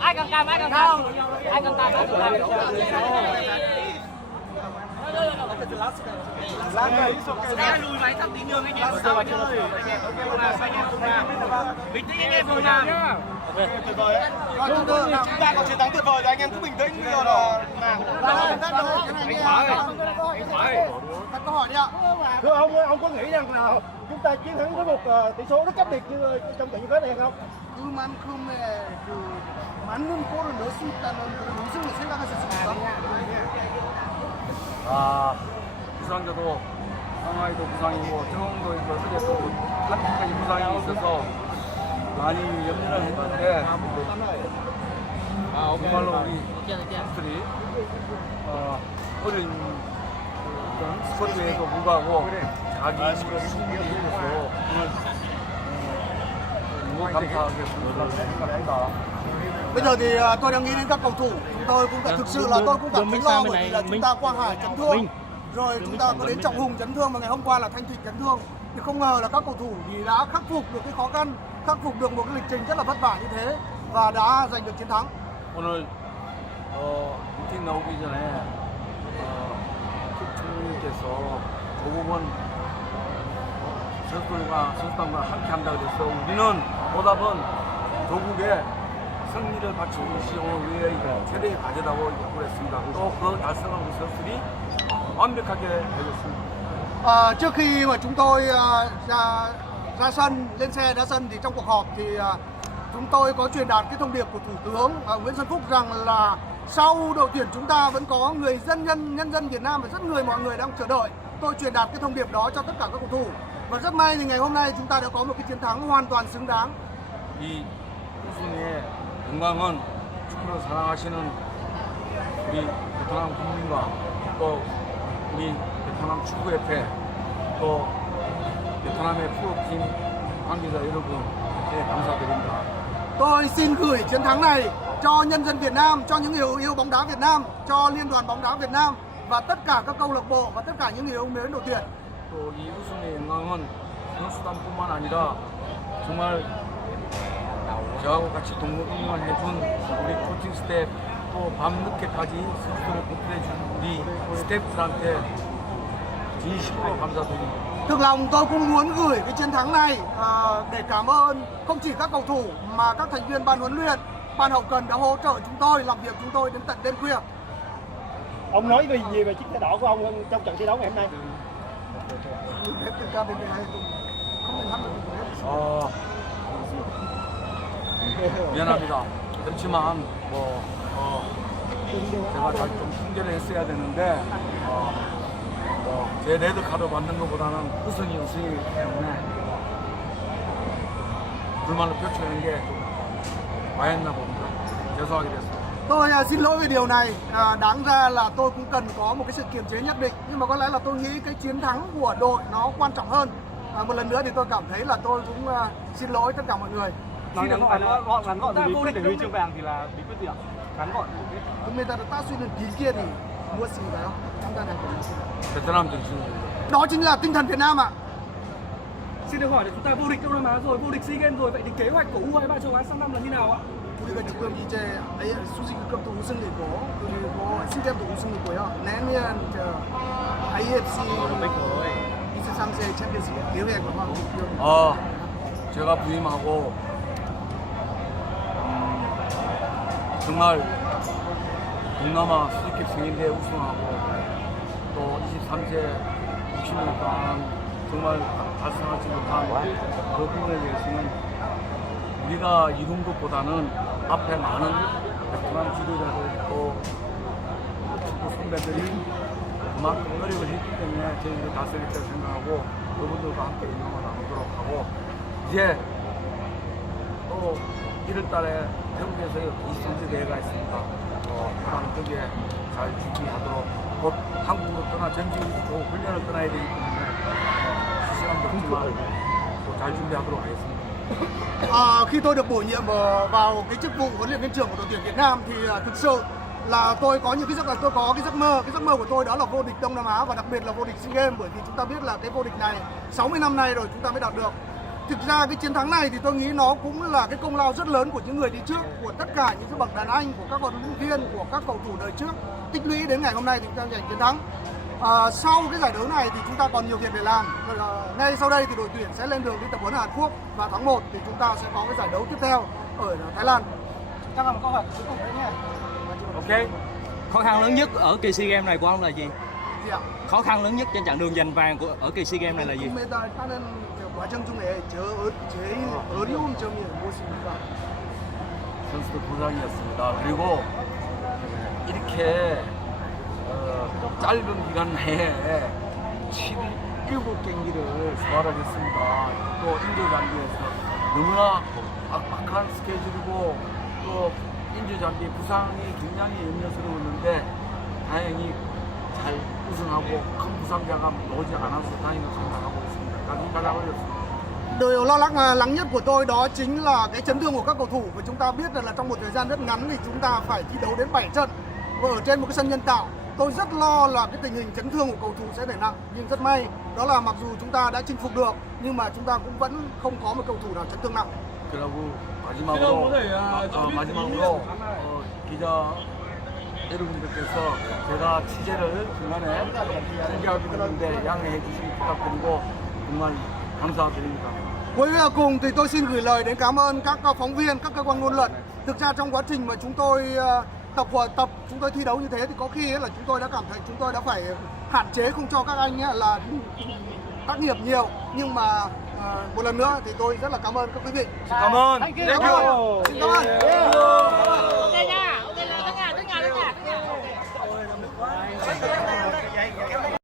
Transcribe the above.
Ai cần cầm, ai cần cầm, ai cần cầm, ai cần cầm. Lùi lại thằng tí đường anh em. Bình tĩnh anh em rồi nào. Tuyệt vời đấy. Chúng ta có chiến thắng tuyệt vời thì anh em cứ bình tĩnh bây giờ là câu hỏi đi ạ. thưa ông có nghĩ rằng là chúng ta chiến thắng với một tỷ số rất cách biệt như trong trận chung kết này không? 그만큼의 그 맞는 골을 넣을 수 있다는 그런 우승을 생각하셨습니까? 아, 부상자도 상하이도 부상이고 정도 있고 어제 또 한팀까지 부상이 있어서 많이 염려를 했는데 정말로 우리 선수들이 어린 어떤 스쿼트에도 불구하고 자기 힘으로 충분히 해줘서 너무 감사하게 생각합니다. Bây giờ thì tôi đang nghĩ đến các cầu thủ. Tôi cũng thực sự là tôi cũng cảm thấy lo bởi vì là chúng ta Quang Hải chấn thương, rồi chúng ta có đến Trọng Hùng chấn thương và ngày hôm qua là Thanh Thịnh chấn thương. Thì không ngờ là các cầu thủ thì đã khắc phục được cái khó khăn, khắc phục được một cái lịch trình rất là vất vả như thế và đã giành được chiến thắng. 오늘 미팅 나오기 전에 총리께서 조국은 선수단과 함께 한다 그랬어. 우리는 보답은 조국의 승리를 바치는 것이 오늘 우리의 최대의 과제라고 그랬습니다. 또 그 달성한 우리 선수들이 완벽하게 해줬습니다. Trước khi mà chúng tôi ra sân, lên xe ra sân thì trong cuộc họp thì chúng tôi có truyền đạt cái thông điệp của Thủ tướng Nguyễn Xuân Phúc rằng là sau đội tuyển chúng ta vẫn có người nhân dân Việt Nam và rất mọi người đang chờ đợi. Tôi truyền đạt cái thông điệp đó cho tất cả các cầu thủ và rất may thì ngày hôm nay chúng ta đã có một cái chiến thắng hoàn toàn xứng đáng. 이 우승의 영광은 축구를 사랑하시는 우리 베트남 국민과 또 우리 베트남 축구협회 또 베트남의 프로팀 관계자 여러분께 감사드립니다. Tôi xin gửi chiến thắng này cho nhân dân Việt Nam, cho những người yêu bóng đá Việt Nam, cho Liên đoàn bóng đá Việt Nam và tất cả các câu lạc bộ và tất cả những người yêu mến đội tuyển. 또 이 우승의 영광은 선수단뿐만 아니라 정말 저하고 같이 동료동료만 해준 우리 코칭 스텝 또 밤늦게까지 선수들을 보필해준 우리 스태프들한테 진심으로 감사드립니다. Thực lòng tôi cũng muốn gửi cái chiến thắng này để cảm ơn không chỉ các cầu thủ mà các thành viên ban huấn luyện, ban hậu cần đã hỗ trợ chúng tôi làm việc chúng tôi đến tận đêm khuya. Ông nói gì về chiếc thẻ đỏ của ông trong trận thi đấu ngày hôm nay? 미안합니다. 그렇지만 제가 잘 좀 통제를 했어야 되는데 제 레드 카드 받는 것보다는 우승이기 때문에 불만을 표출하는 게 과했나 봅니다. 죄송하게 됐습니다. Tôi xin lỗi về điều này, đáng ra là tôi cũng cần có một cái sự kiềm chế nhất định, nhưng mà có lẽ là tôi nghĩ cái chiến thắng của đội nó quan trọng hơn. Một lần nữa thì tôi cảm thấy là tôi cũng xin lỗi tất cả mọi người. Nói ngắn gọn bí quyết để huy chương vàng thì là bí quyết gì ạ? Ngắn gọn. Người ta đã suy nghĩ kín kia thì mua gì phải không? Chúng ta 베트남 정신. đó chính là tinh thần Việt Nam ạ. Xin được hỏi là chúng ta vô địch Đông Nam Á rồi, vô địch SEA Games rồi, vậy thì kế hoạch của U23 châu Á sang năm là như nào ạ? 우리가 지금 이제 수직급도 우승이고 그리고 시대도 우승이고요. 내년 IFC 23세 챔피언십 대회가 제가 부임하고 정말 동남아 수직급 생일대회 우승하고 또 23세 60년 동안 정말 달성하지 못한 그 부분에 대해서는 우리가 이룬 것보다는 앞에 많은 베트남 지도자들 또 축구 선배들이 그만큼 노력을 했기 때문에 저희들이 달성했다고 생각하고 그분들과 함께 인정을 나누도록 하고 이제 또 1월달에 태국에서 23세 대회가 있으니까 그만 거기에 잘 준비하도록 곧 한국으로 떠나 전지훈련도 훈련을 떠나야 되기 때문에 시간도 없지만 또 잘 준비하도록 하겠습니다. Khi tôi được bổ nhiệm vào cái chức vụ huấn luyện viên trưởng của đội tuyển Việt Nam thì thực sự là tôi có những cái giấc mơ của tôi đó là vô địch Đông Nam Á và đặc biệt là vô địch SEA Games, bởi vì chúng ta biết là cái vô địch này 60 năm nay rồi chúng ta mới đạt được. thực ra cái chiến thắng này thì tôi nghĩ nó cũng là cái công lao rất lớn của những người đi trước, của tất cả những cái bậc đàn anh, của các vận động viên, của các cầu thủ đời trước, tích lũy đến ngày hôm nay thì chúng ta giành chiến thắng. Sau cái giải đấu này thì chúng ta còn nhiều việc để làm. Ngay sau đây thì đội tuyển sẽ lên đường đi tập huấn ở Hàn Quốc và tháng 1 thì chúng ta sẽ có cái giải đấu tiếp theo ở Thái Lan. Chắc là một câu hỏi cuối cùng đấy nhé. Ok. Khó khăn lớn nhất ở kỳ SEA Games này của ông là gì? Gì ạ? Khó khăn lớn nhất trên chặng đường giành vàng ở kỳ SEA Games này là gì? 일단은 과정 중에 제일 어려운 점이 무엇입니까? 선수들 고생이었습니다. 그리고 이렇게 짧은 기간 내에 7경기를 소화를 했습니다. 또 인도 장기에서 너무나 빡빡한 스케줄이고 또 인도 장기 부상이 굉장히 염려스러웠는데 다행히 잘 우승하고 큰 부상자가 나오지 않아서 다행히 생각하고 있습니다. 가장 어렵습니다. Điều lo lắng nhất của tôi đó chính là cái chấn thương của các cầu thủ, và chúng ta biết là trong một thời gian rất ngắn thì chúng ta phải thi đấu đến 7 trận và ở trên một cái sân nhân tạo. Tôi rất lo là cái tình hình chấn thương của cầu thủ sẽ thể nặng, nhưng rất may đó là mặc dù chúng ta đã chinh phục được nhưng mà chúng ta cũng vẫn không có một cầu thủ nào chấn thương nặng. 그리고 마지막으로 기자 여러분들께서 제가 취재를 중간에 준비하게 됐는데 양해해 주시기 부탁드리고 정말 감사드립니다. Cuối cùng thì tôi xin gửi lời đến cảm ơn các phóng viên, các cơ quan ngôn luận. Thực ra trong quá trình mà chúng tôi tập chúng tôi thi đấu như thế thì có khi là chúng tôi đã cảm thấy chúng tôi đã phải hạn chế không cho các anh là tác nghiệp nhiều, nhưng mà một lần nữa thì tôi rất là cảm ơn các quý vị. Cảm ơn. Xin cảm ơn.